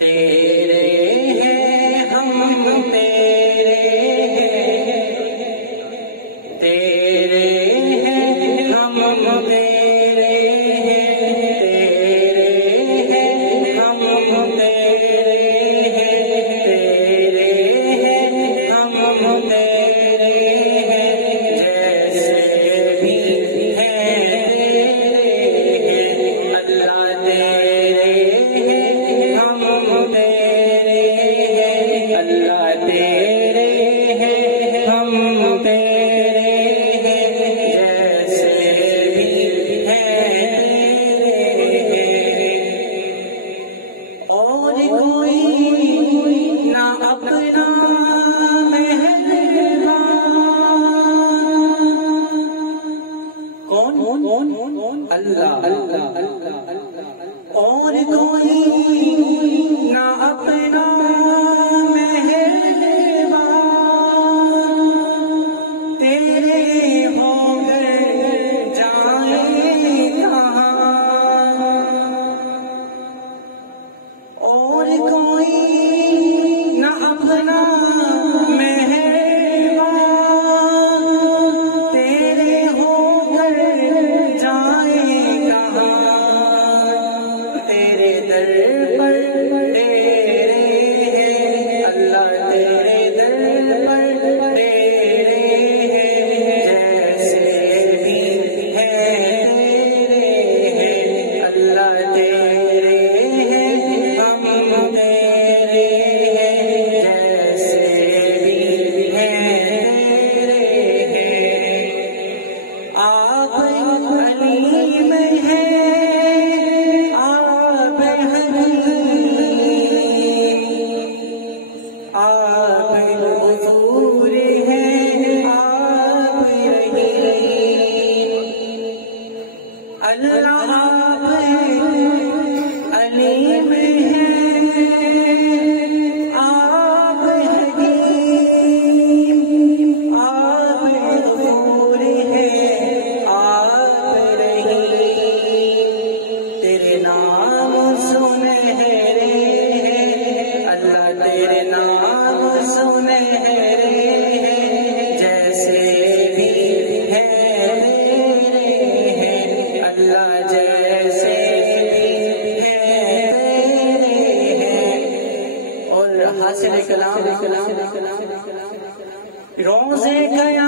تیرے ہیں ہم تیرے ہیں، تیرے ہیں ہم تیرے ہیں، تیرے ہیں ہم تیرے ہیں، تیرے ہیں ہم تیرے ہیں، جیسے بھی ہیں تیرے ہیں اللہ تیرے ہیں، ہم تیرے ہیں اللہ تیرے ہیں، ہم تیرے ہیں، جیسے بھی ہیں تیرے ہیں، اور کوئی نہ اپنا کون اللہ، اور کوئی نہ اپنا مہربان، تیرے ہو گئے جائیں کہاں، اور کوئی نہ اپنا اللہ آپ علیم ہیں، آپ حکیم، آپ غفور ہیں، آپ رحیم، تیرے نام سنہرے ہیں اللہ، تیرے نام سنہرے ہیں، جیسے بھی ہیں اللہ، جیسے بھی ہیں تیرے ہیں، اور حاصل کلام روزے قیامت